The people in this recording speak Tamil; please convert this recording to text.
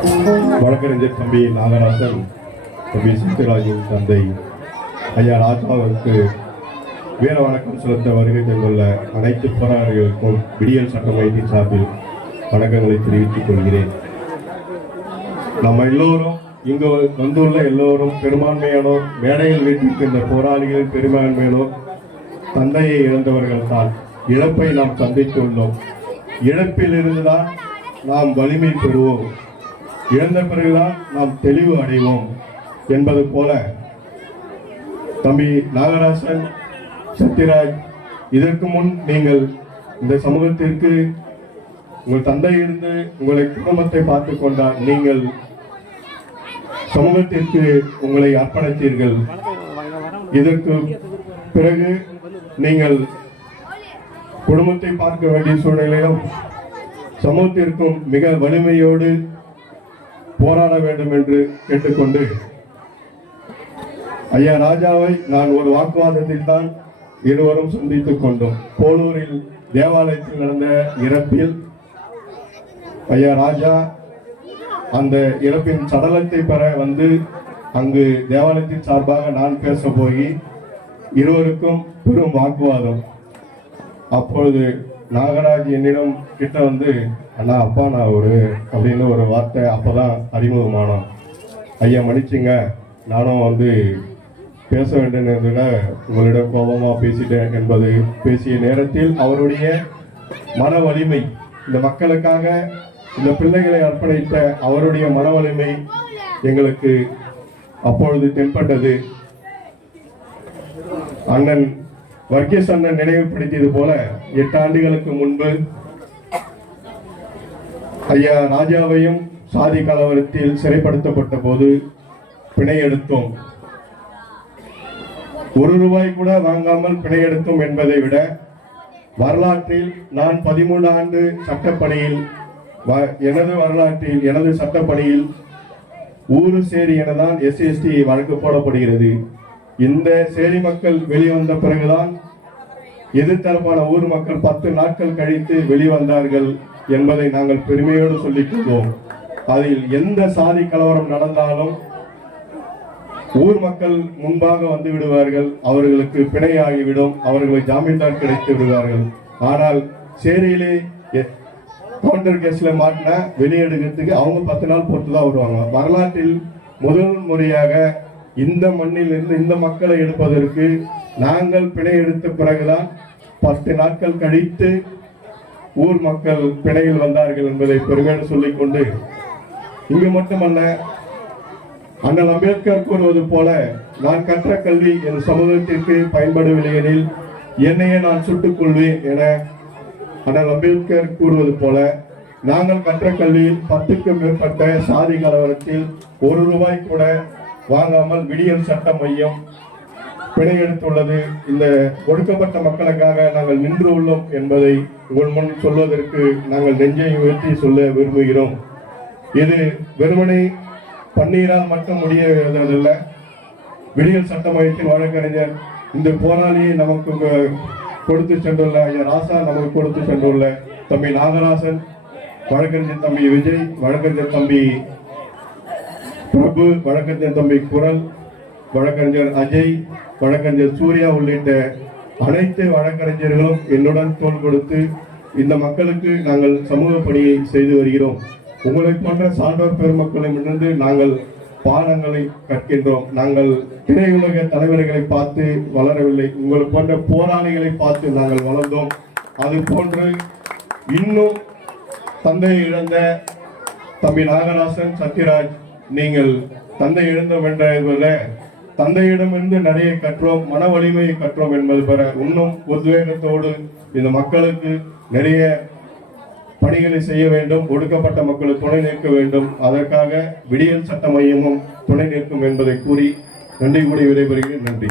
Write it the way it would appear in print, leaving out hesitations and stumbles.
வழக்கறிஞர் தம்பி நாகராசன், தம்பி சத்யராஜின் தந்தை ஐயா ராஜாவுக்கு வீர வணக்கம் செலுத்த வருகை தந்துள்ள அனைத்து போராளிகளுக்கும் விடியல் சட்ட மையத்தின் சார்பில் வணக்கங்களை தெரிவித்துக் கொள்கிறேன். நம்ம எல்லோரும் இங்கு வந்துள்ள எல்லோரும் பெரும்பான்மையானோ மேடையில் வீட்டிருக்கின்ற போராளிகள் பெரும்பான்மையானோ தந்தையை இழந்தவர்கள் தான். இழப்பை நாம் சந்தித்துள்ளோம். இழப்பில் இருந்துதான் நாம் வலிமை பெறுவோம், இழந்த பிறகுதான் நாம் தெளிவு அடைவோம் என்பது போல தம்பி நாகராசன், சத்யராஜ், இதற்கு முன் நீங்கள் இந்த சமூகத்திற்கு உங்கள் தந்தை இருந்து உங்களை குடும்பத்தை பார்த்து கொண்டால் நீங்கள் சமூகத்திற்கு உங்களை அர்ப்பணித்தீர்கள். இதற்கு பிறகு நீங்கள் குடும்பத்தை பார்க்க வேண்டிய சூழ்நிலையிலும் சமூகத்திற்கும் மிக வலிமையோடு போராட வேண்டும் என்று கேட்டுக்கொண்டு, ஐயா ராஜாவை நான் ஒரு வாக்குவாதத்தில் தான் இருவரும் சந்தித்துக் கொண்டோம். போலூரில் தேவாலயத்தில் நடந்த இறப்பில் ஐயா ராஜா அந்த இறப்பின் சடலத்தை பெற வந்து அங்கு தேவாலயத்தின் சார்பாக நான் பேச போய் இருவருக்கும் பெரும் வாக்குவாதம். அப்பொழுது நாகராஜ் என்னிடம் கிட்ட வந்து, அண்ணா அப்பா நான் அப்படின்னு ஒரு வார்த்தை அப்போதான் அறிமுகமானோம். ஐயா மன்னிச்சுங்க, நானும் வந்து பேச வேண்டியதுல உங்களிடம் கோபமாக பேசிட்டேன் என்பது பேசிய நேரத்தில் அவருடைய மன வலிமை, இந்த மக்களுக்காக இந்த பிள்ளைகளை அர்ப்பணித்த அவருடைய மன வலிமை எங்களுக்கு அப்பொழுது தென்பட்டது. அண்ணன் வர்கீஸ் அண்ணன் நினைவுபடுத்தியது போல 8 ஆண்டுகளுக்கு முன்பு ஐயா ராஜாவையும் சாதி கலவரத்தில் சிறைப்படுத்தப்பட்ட போது பிணை எடுத்தோம். 1 ரூபாய் கூட வாங்காமல் பிணை எடுத்தோம் என்பதை விட வரலாற்றில் நான் 13 ஆண்டு சட்டப்பணியில், எனது வரலாற்றில் எனது சட்டப்பணியில் ஊரு சேரி எனதான் SCST வழக்கு போடப்படுகிறது. இந்த சேரி மக்கள் வெளிவந்த பிறகுதான் எதிர்த்தரப்பான ஊர் மக்கள் 10 நாட்கள் கழித்து வெளிவந்தார்கள் என்பதை நாங்கள் பெருமையோடு சொல்லிக் கொள்வோம். அதில் எந்த சாதி கலவரம் நடந்தாலும் ஊர் மக்கள் முன்பாக வந்து விடுவார்கள், அவர்களுக்கு பிணையாகிவிடும், அவர்களுக்கு ஜாமீன்தார் கிடைத்து விடுவார்கள். ஆனால் சேரியிலே கவுண்டர் கேஸ்ல மாட்டின வெளியெடுக்கிறதுக்கு அவங்க 10 நாள் பொறுத்து தான் வருவாங்க. வரலாற்றில் முதல் முறையாக இந்த மண்ணில் இருந்து இந்த மக்களை எடுப்பதற்கு நாங்கள் பிணை எடுத்த பிறகுதான் 10 நாட்கள் கழித்து ஊர் மக்கள் பிணையில் வந்தார்கள் என்பதை பெருமையோடு சொல்லிக்கொண்டு, இங்கு மட்டுமல்ல, அண்ணல் அம்பேத்கர் கூறுவது போல, நான் கற்ற கல்வி என் சமூகத்திற்கு பயன்படவில்லை எனில் என்னையே நான் சுட்டுக் கொள்வேன் என அண்ணல் அம்பேத்கர் கூறுவது போல, நாங்கள் கற்ற கல்வியில் 10க்கும் மேற்பட்ட சாதி கலவரத்தில் 1 ரூபாய் கூட வாங்காமல் விடியல் சட்ட மையம் பிணை எடுத்துள்ளது. இந்த ஒடுக்கப்பட்ட மக்களுக்காக நாங்கள் நின்று உள்ளோம் என்பதை உங்கள் முன் சொல்வதற்கு நாங்கள் நெஞ்சை உயர்த்தி சொல்ல விரும்புகிறோம். இது வெறுமனை பன்னீரால் மட்டும் முடியவில்லை. விடியல் சட்ட மையத்தின் வழக்கறிஞர் இந்த போராளியை நமக்கு கொடுத்து சென்றுள்ள ஐயா ராசா, நமக்கு கொடுத்து சென்றுள்ள தம்பி நாகராசன், வழக்கறிஞர் தம்பி விஜய், வழக்கறிஞர் தம்பி பிரபு, வழக்கறிஞர் தம்பி குரல், வழக்கறிஞர் அஜய், வழக்கறிஞர் சூர்யா உள்ளிட்ட அனைத்து வழக்கறிஞர்களும் என்னுடன் தோள் கொடுத்து இந்த மக்களுக்கு நாங்கள் சமூக பணியை செய்து வருகிறோம். உங்களை போன்ற சான்றோர் பெருமக்களிடமிருந்து நாங்கள் பாடங்களை கற்கின்றோம். நாங்கள் திரையுலக தலைவர்களை பார்த்து வளரவில்லை, உங்களை போன்ற போராளிகளை பார்த்து நாங்கள் வளர்ந்தோம். அது போன்று இன்னும் தந்தையை இழந்த தம்பி நாகராசன், சத்யராஜ், நீங்கள் தந்தை இழந்தோம் என்ற தந்தையிடமிருந்து நிறைய கற்றோம், மன வலிமையை கற்றோம் என்பது பெற இன்னும் உத்வேகத்தோடு இந்த மக்களுக்கு நிறைய பணிகளை செய்ய வேண்டும், ஒடுக்கப்பட்ட மக்களுக்கு துணை நிற்க வேண்டும். அதற்காக விடியல் சட்ட மையமும் துணை நிற்கும் என்பதை கூறி நன்றி கூடி விடைபெறுகிறேன். நன்றி.